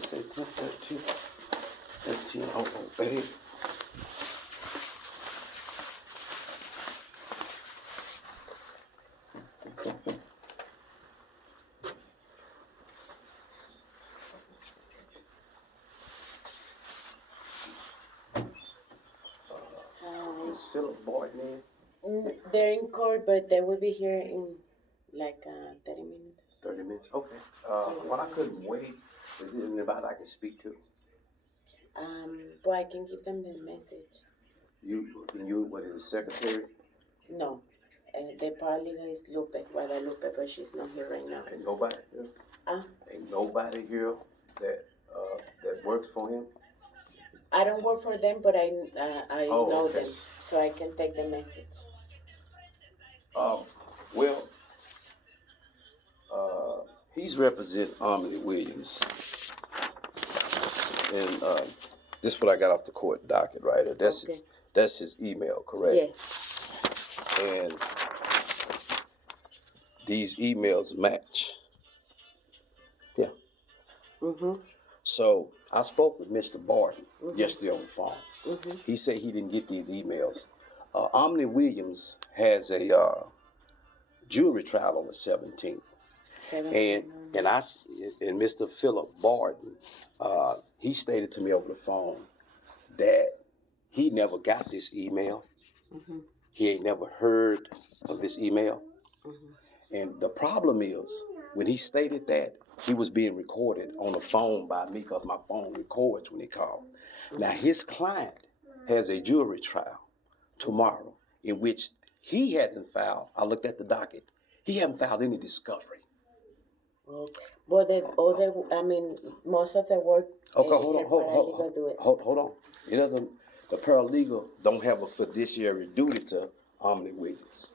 Let's say 1013. That's 10:08. Is Phillip Barton in? They're in court, but they will be here in like 30 minutes. 30 minutes? Okay. Well, I couldn't wait. Is there anybody I can speak to? But I can give them the message. You, what is the secretary? No. The paralegal is Guadalupe, but she's not here right now. Ain't nobody here? Ain't nobody here that works for him? I don't work for them, but I know okay. them, so I can take the message. Well, he's representing OMNI WiLLIAMS. And this is what I got off the court docket, right? That's his email, correct? Yes. And these emails match. Yeah. So I spoke with Mr. Barton yesterday on the phone. He said he didn't get these emails. OMNI WiLLIAMS has a jury trial on the 17th. And Mr. Phillip Barton, he stated to me over the phone that he never got this email. He ain't never heard of this email. And the problem is, when he stated that, he was being recorded on the phone by me because my phone records when he called. Now, his client has a jury trial tomorrow in which he hasn't filed. I looked at the docket. He hasn't filed any discovery. Okay. But most of the work. Okay, hold on. It doesn't. The paralegal don't have a fiduciary duty to OMNI WiLLIAMS.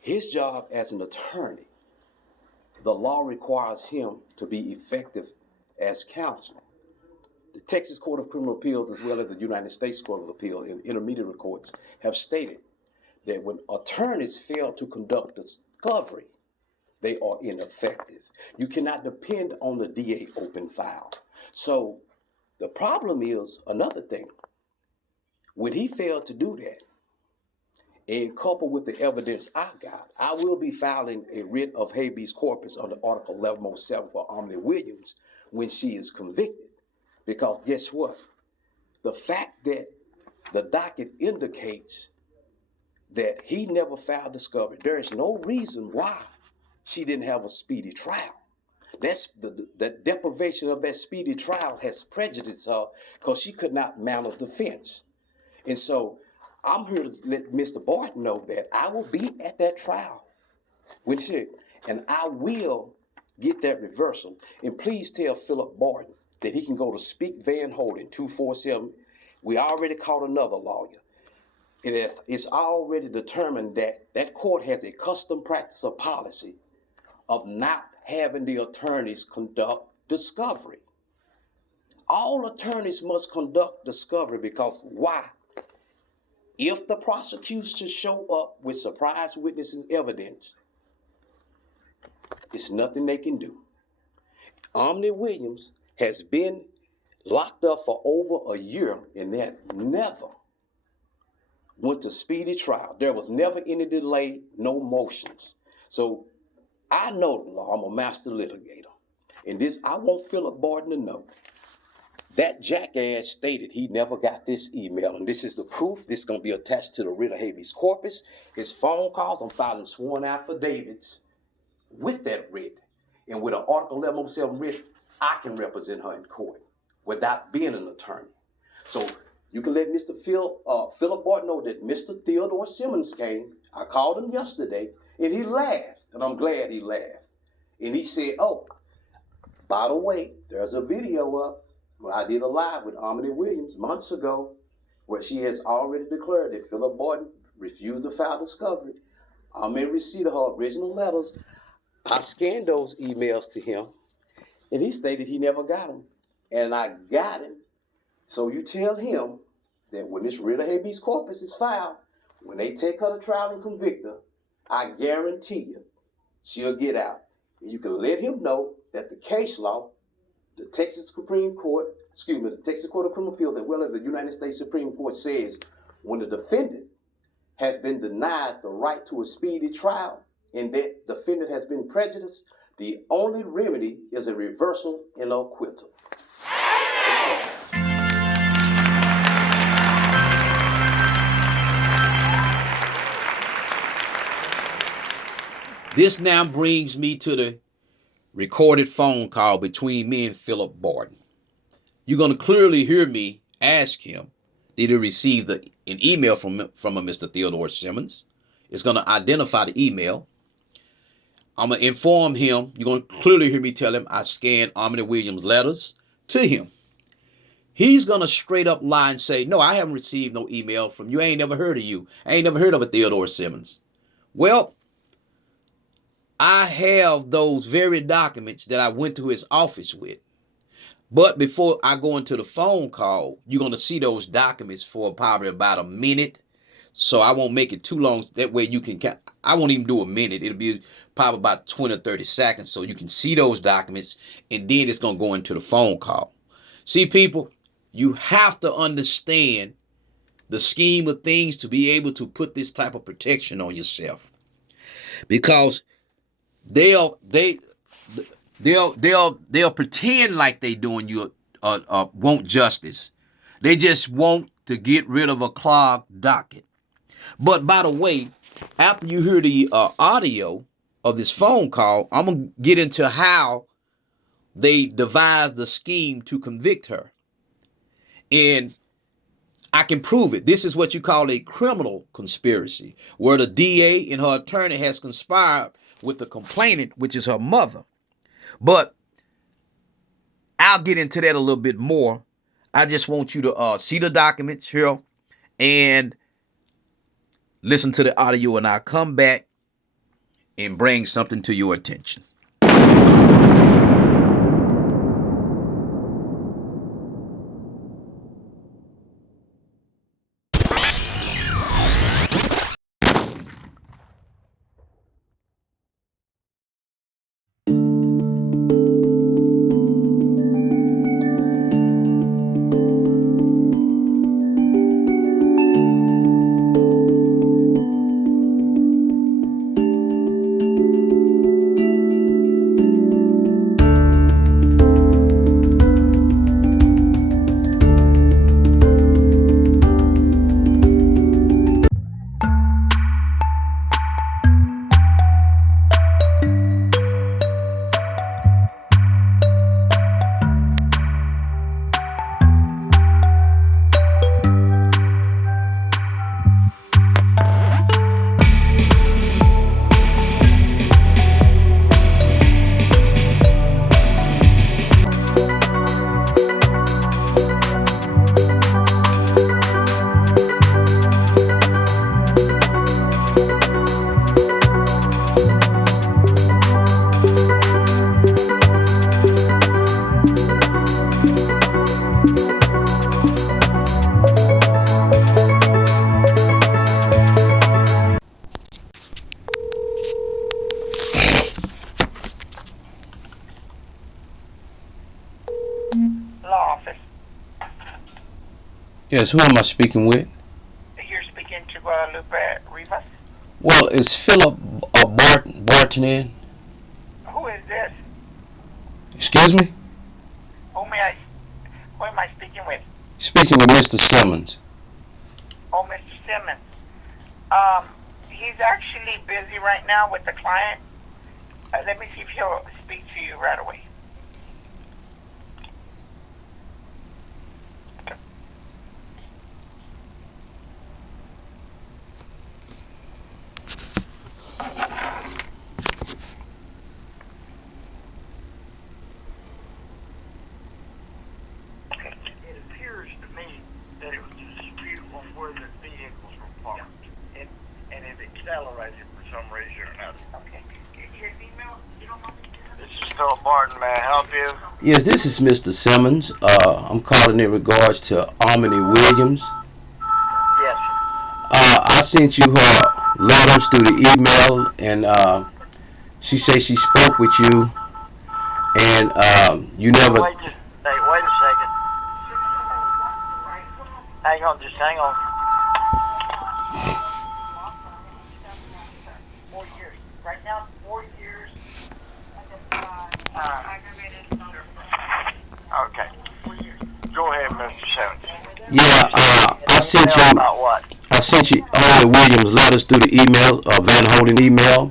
His job as an attorney, the law requires him to be effective as counsel. The Texas Court of Criminal Appeals, as well as the United States Court of Appeal and intermediate courts, have stated that when attorneys fail to conduct discovery, they are ineffective. You cannot depend on the DA open file. So the problem is another thing. When he failed to do that, and coupled with the evidence I got, I will be filing a writ of habeas corpus under Article 1107 for OMNI WiLLIAMS when she is convicted. Because guess what? The fact that the docket indicates that he never filed discovery, there is no reason why she didn't have a speedy trial. That's the deprivation of that speedy trial has prejudiced her because she could not mount a defense. And so I'm here to let Mr. Barton know that I will be at that trial and I will get that reversal. And please tell Phillip Barton that he can go to Speak Van Holden 247. We already caught another lawyer. And if it's already determined that that court has a custom practice or policy of not having the attorneys conduct discovery. All attorneys must conduct discovery because why? If the prosecution show up with surprise witnesses evidence, it's nothing they can do. OMNI WiLLIAMS has been locked up for over a year and they have never went to speedy trial. There was never any delay, no motions. So I know the law. I'm a master litigator. And this, I want Phillip Barton to know. That jackass stated he never got this email, and this is the proof. This is going to be attached to the writ of habeas corpus. His phone calls, I'm filing sworn affidavits with that writ. And with an Article 1107 writ, I can represent her in court without being an attorney. So you can let Mr. Phillip Barton know that Mr. Theodore Simmons came. I called him yesterday, and he laughed, and I'm glad he laughed. And he said, oh, by the way, there's a video up where I did a live with OMNI WiLLIAMS months ago where she has already declared that Phillip Barton refused to file discovery. I made receipt of her original letters. I scanned those emails to him, and he stated he never got them. And I got him. So you tell him that when this writ of habeas corpus is filed, when they take her to trial and convict her, I guarantee you she'll get out. And you can let him know that the case law the Texas Supreme Court, the Texas Court of Criminal Appeals, as well as the United States Supreme Court says when the defendant has been denied the right to a speedy trial and that defendant has been prejudiced, the only remedy is a reversal and acquittal. This now brings me to the recorded phone call between me and Phillip Barton. You're going to clearly hear me ask him, did he receive an email from a Mr. Theodore Simmons? It's going to identify the email. I'm going to inform him. You're going to clearly hear me tell him I scanned OMNI WiLLIAMS letters to him. He's going to straight up lie and say, no, I haven't received no email from you. I ain't never heard of you. I ain't never heard of a Theodore Simmons. Well, I have those very documents that I went to his office with. But before I go into the phone call, you're going to see those documents for probably about a minute. So I won't make it too long. That way you can, I won't even do a minute. It'll be probably about 20 or 30 seconds. So you can see those documents and then it's going to go into the phone call. See, people, you have to understand the scheme of things to be able to put this type of protection on yourself. Because they'll pretend like they doing you want justice. They just want to get rid of a clogged docket. But by the way, after you hear the audio of this phone call, I'm gonna get into how they devised the scheme to convict her, and I can prove it. This is what you call a criminal conspiracy, where the DA and her attorney has conspired with the complainant, which is her mother. But I'll get into that a little bit more. I just want you to see the documents here and listen to the audio, and I'll come back and bring something to your attention. Yes, who am I speaking with? You're speaking to Guadalupe Rivas. Well, is Phillip Barton in? Who is this? Excuse me? Who am I speaking with? Speaking with Mr. Simmons. Oh, Mr. Simmons. He's actually busy right now with the client. Let me see if he'll speak to you right away. It appears to me that it was a dispute on where the vehicles were parked. And it accelerated for some reason or another. Okay. Here's email. You don't mind me doing that? This is Phillip Barton. May I help you? Yes, this is Mr. Simmons. I'm calling in regards to OMNI WiLLIAMS. Yes. I sent you her letters through the email, and she said she spoke with you, and you never. Wait, wait a second. Hang on, just hang on. 4 years. Right now, 4 years. Okay. Go ahead, Mr. Simmons. Yeah, I sent you. About what? I sent you OMNI WiLLIAMS letters through the email, Van Holden email.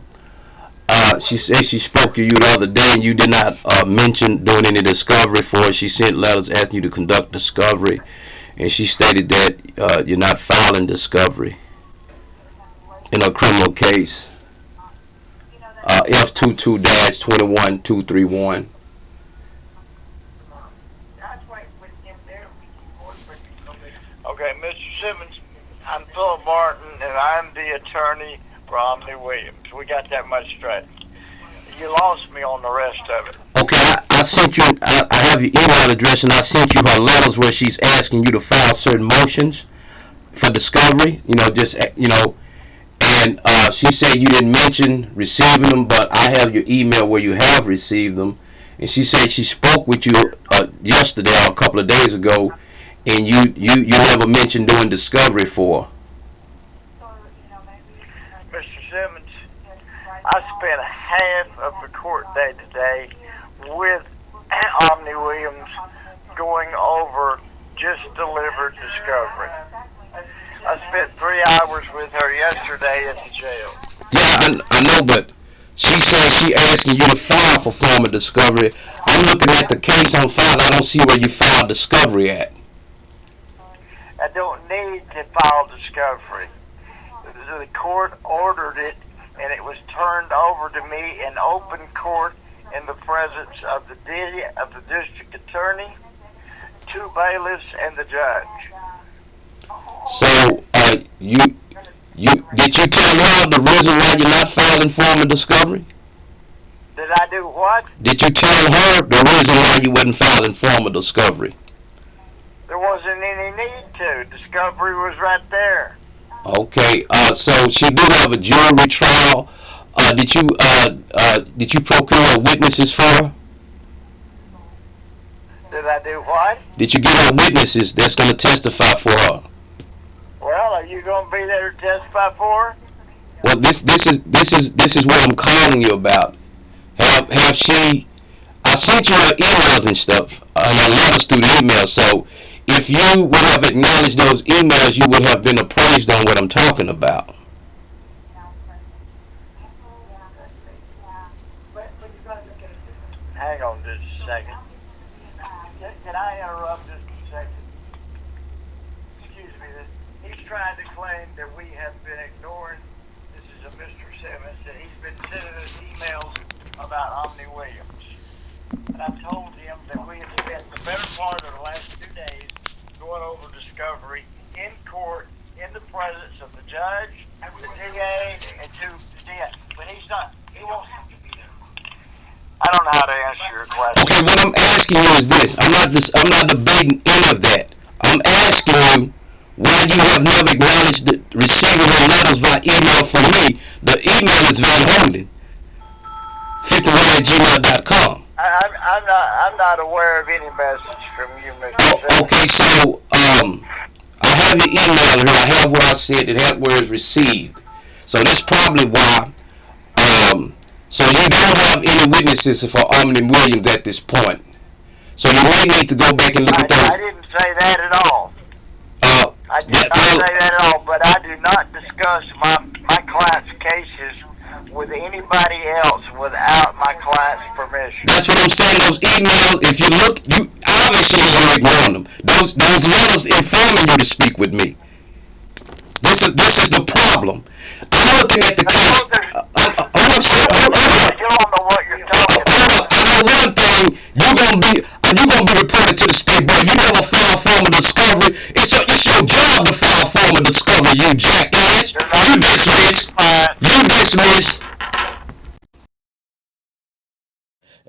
She said she spoke to you the other day, and you did not mention doing any discovery for her. She sent letters asking you to conduct discovery, and she stated that you're not filing discovery in a criminal case. F22-21231. Okay, Mr. Simmons, I'm Phillip Barton, and I'm the attorney for OMNI WiLLIAMS. We got that much straight. You lost me on the rest of it. Okay, I sent you, I have your email address, and I sent you her letters where she's asking you to file certain motions for discovery, and she said you didn't mention receiving them, but I have your email where you have received them, and she said she spoke with you yesterday or a couple of days ago, and you never mentioned doing discovery for her. Mr. Simmons, I spent half of the court day today with OMNI WiLLIAMS going over just delivered discovery. I spent 3 hours with her yesterday at the jail. Yeah, I know, but she said she asking you to file for formal discovery. I'm looking at the case on file. I don't see where you filed discovery at. I don't need to file discovery. The court ordered it, and it was turned over to me in open court in the presence of the district attorney, 2 bailiffs, and the judge. So, did you tell her the reason why you're not filing formal discovery? Did I do what? Did you tell her the reason why you wasn't filing formal discovery? There wasn't any need to. Discovery was right there. Okay, so she did have a jury trial. Did you procure witnesses for her? Did I do what? Did you get her witnesses that's going to testify for her? Well, are you going to be there to testify for her? Well, this is what I'm calling you about. Have she? I sent you her emails and stuff, and her letters through the email. So, if you would have acknowledged those emails, you would have been appraised on what I'm talking about. Hang on just a second. Can I interrupt just a second? Excuse me. He's trying to claim that we have been ignoring. This is a Mr. Simmons, and he's been sending us emails about OMNI WiLLIAMS. And I told him that we have spent the better part of the last 2 days going over discovery in court in the presence of the judge, the DA, and 2 DA. But he's not. He won't. I don't know how to answer your question. Okay, what I'm asking you is this. I'm not debating any of that. I'm asking you why you have never acknowledged receiving her letters by email from me. The email is Van Holden, 51@gmail.com. I'm not aware of any message from you, Mr. Simmons. Okay, so I have your email here. I have what I said. It has where it's received. So that's probably why. So you don't have any witnesses for OMNI WiLLIAMS at this point. So you may need to go back and look at those. I didn't say that at all. I did not say that at all, but I do not discuss my client's cases with anybody else without my client's permission. That's what I'm saying. Those emails, if you look, you obviously you're ignoring them. Those letters informing you to speak with me. This is the problem. I'm looking at the case. You don't know what you're talking about. I know one thing. You're gonna be reported to the state board. You never file formal discovery. It's your job to file formal discovery. You jackass. You dismissed. You dismissed.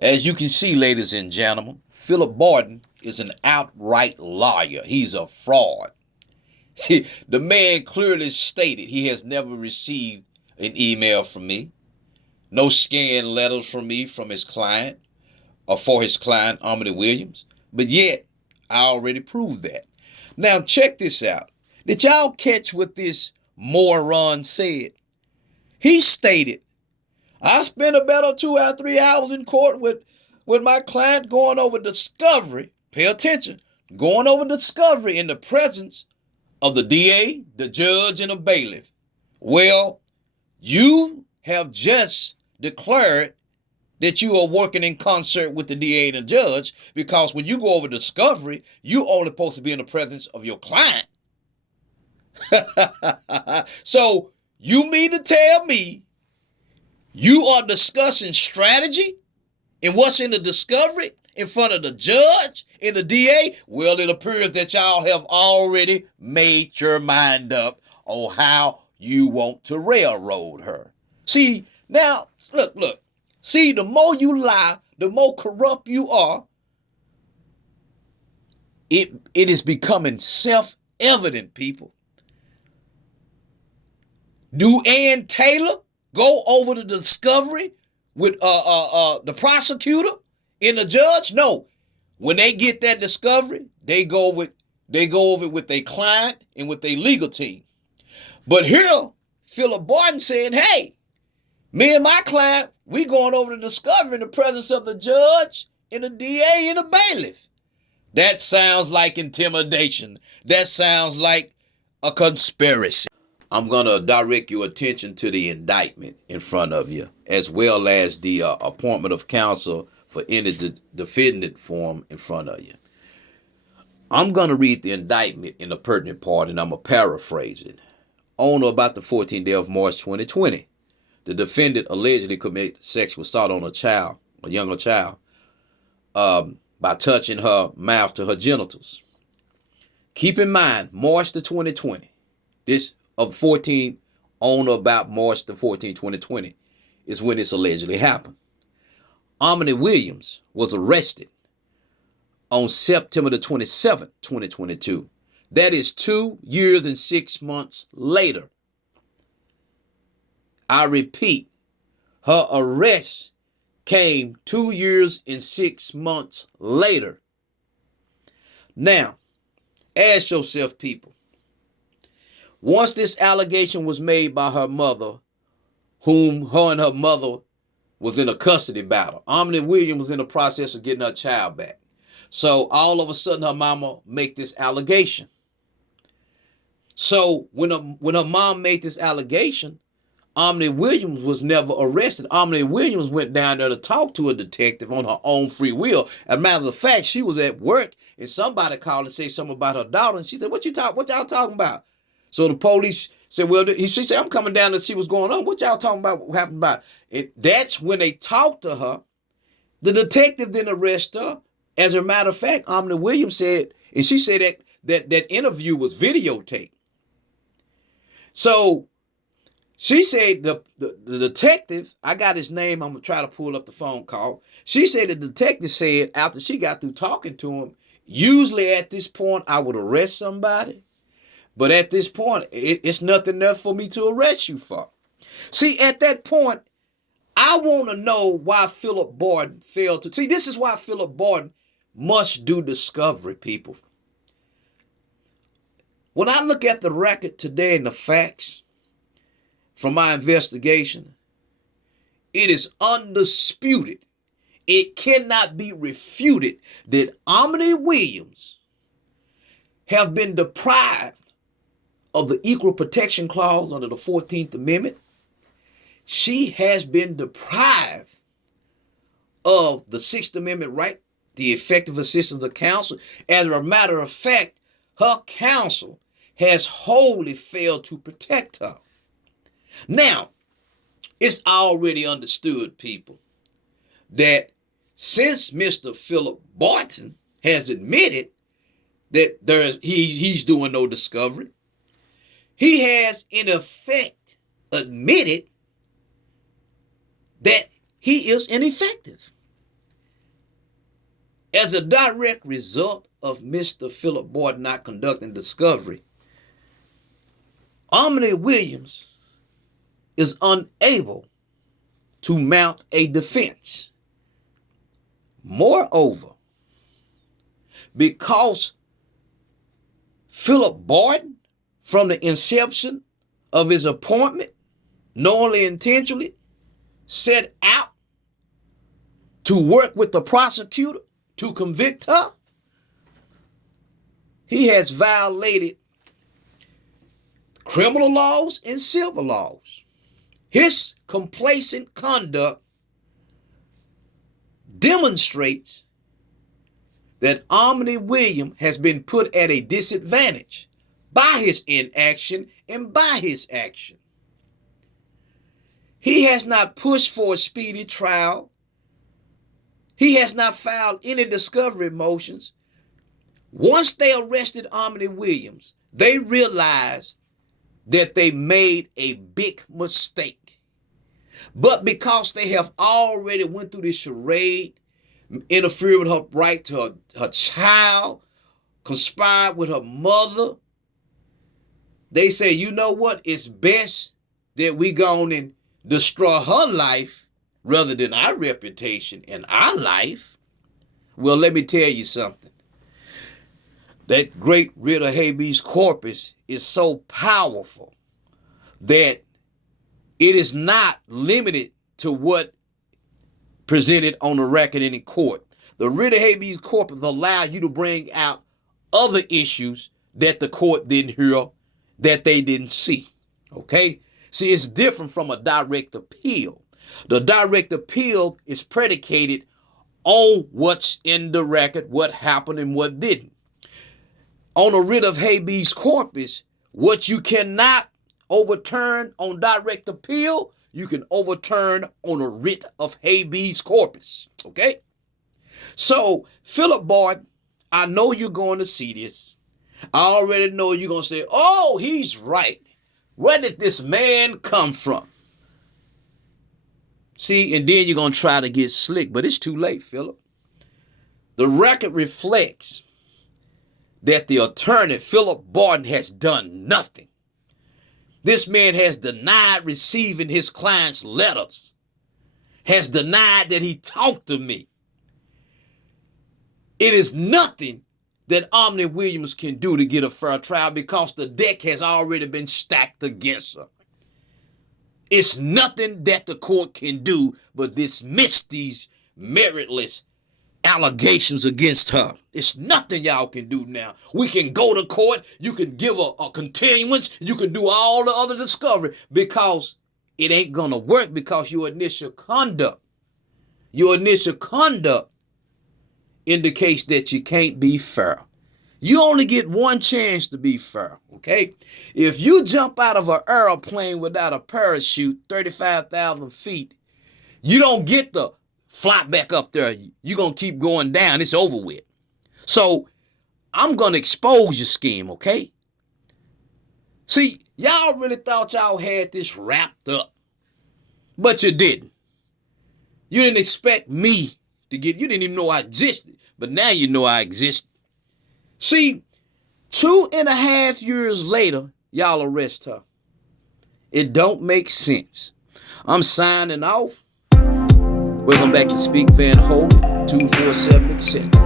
As you can see, ladies and gentlemen, Phillip Barton is an outright liar. He's a fraud. The man clearly stated he has never received an email from me, no scanned letters from me from his client, for his client, OMNI WiLLIAMS. But yet, I already proved that. Now, check this out. Did y'all catch what this moron said? He stated, I spent about 2 or 3 hours in court with my client going over discovery. Pay attention. Going over discovery in the presence of the DA, the judge, and the bailiff. Well, you have just declared that you are working in concert with the DA and the judge, because when you go over discovery, you only supposed to be in the presence of your client. So you mean to tell me you are discussing strategy and what's in the discovery in front of the judge and the DA? Well, it appears that y'all have already made your mind up on how you want to railroad her. See, now, look. See, the more you lie, the more corrupt you are. It is becoming self-evident, people. Do Ann Taylor go over the discovery with the prosecutor and the judge? No. When they get that discovery, they go over it with their client and with their legal team. But here, Phillip Barton saying, hey, me and my client, we going over the discovery in the presence of the judge and the DA and the bailiff. That sounds like intimidation. That sounds like a conspiracy. I'm going to direct your attention to the indictment in front of you, as well as the appointment of counsel for any defendant form in front of you. I'm going to read the indictment in the pertinent part, and I'm going to paraphrase it. On or about the 14th day of March 2020, the defendant allegedly committed sexual assault on a younger child, by touching her mouth to her genitals. Keep in mind, March the 2020, this of 14 on or about March the 14th, 2020, is when this allegedly happened. OMNI WiLLIAMS was arrested on September the 27th, 2022. That is 2 years and 6 months later. I repeat, her arrest came 2 years and 6 months later. Now, ask yourself, people, once this allegation was made by her mother, whom her and her mother was in a custody battle, OMNI WiLLIAMS was in the process of getting her child back. So all of a sudden, her mama make this allegation. So when her mom made this allegation, OMNI WiLLIAMS was never arrested. OMNI WiLLIAMS went down there to talk to a detective on her own free will. As a matter of fact, she was at work and somebody called and said something about her daughter. And she said, what y'all talking about? So the police said, well, she said, I'm coming down to see what's going on. What y'all talking about? What happened about it? That's when they talked to her. The detective didn't arrest her. As a matter of fact, OMNI WiLLIAMS said, and she said that interview was videotaped. So she said the detective, I got his name, I'm going to try to pull up the phone call. She said the detective said after she got through talking to him, usually at this point I would arrest somebody, but at this point it's nothing there for me to arrest you for. See, at that point, I want to know why Phillip Barton failed to. See, this is why Phillip Barton must do discovery, people. When I look at the record today and the facts from my investigation, it is undisputed. It cannot be refuted that OMNI WiLLIAMS have been deprived of the Equal Protection Clause under the 14th Amendment. She has been deprived of the 6th Amendment right, the effective assistance of counsel. As a matter of fact, her counsel has wholly failed to protect her. Now, it's already understood, people, that since Mr. Phillip Barton has admitted that he's doing no discovery, he has in effect admitted that he is ineffective. As a direct result of Mr. Phillip Barton not conducting discovery, OMNI WiLLIAMS is unable to mount a defense. Moreover, because Phillip Barton, from the inception of his appointment, knowingly, intentionally, set out to work with the prosecutor to convict her, he has violated criminal laws and civil laws. His complacent conduct demonstrates that OMNI WiLLIAMS has been put at a disadvantage by his inaction and by his action. He has not pushed for a speedy trial. He has not filed any discovery motions. Once they arrested OMNI WiLLIAMS, they realized that they made a big mistake. But because they have already went through this charade, interfered with her right to her child, conspired with her mother, they say, you know what? It's best that we go on and destroy her life rather than our reputation and our life. Well, let me tell you something. That great writ of habeas corpus is so powerful that it is not limited to what presented on the record and in court. The writ of habeas corpus allows you to bring out other issues that the court didn't hear, that they didn't see. Okay? See, it's different from a direct appeal. The direct appeal is predicated on what's in the record, what happened and what didn't. On a writ of habeas corpus, what you cannot overturn on direct appeal, you can overturn on a writ of habeas corpus. Okay? So, Phillip Barton, I know you're going to see this. I already know you're going to say, oh, he's right. Where did this man come from? See, and then you're going to try to get slick, but it's too late, Phillip. The record reflects that the attorney, Phillip Barton, has done nothing. This man has denied receiving his client's letters, has denied that he talked to me. It is nothing that OMNI WiLLIAMS can do to get a fair trial because the deck has already been stacked against her. It's nothing that the court can do but dismiss these meritless allegations against her. It's nothing y'all can do now. We can go to court. You can give a continuance. You can do all the other discovery because it ain't going to work because your initial conduct indicates that you can't be fair. You only get one chance to be fair, okay? If you jump out of an airplane without a parachute, 35,000 feet, you don't get to fly back up there. You're going to keep going down. It's over with. So I'm going to expose your scheme, okay? See, y'all really thought y'all had this wrapped up, but you didn't. You didn't expect me to get, you didn't even know I existed, but now you know I exist. See, 2.5 years later, y'all arrest her. It don't make sense. I'm signing off. Welcome back to Speak Van Holding, 247, etc.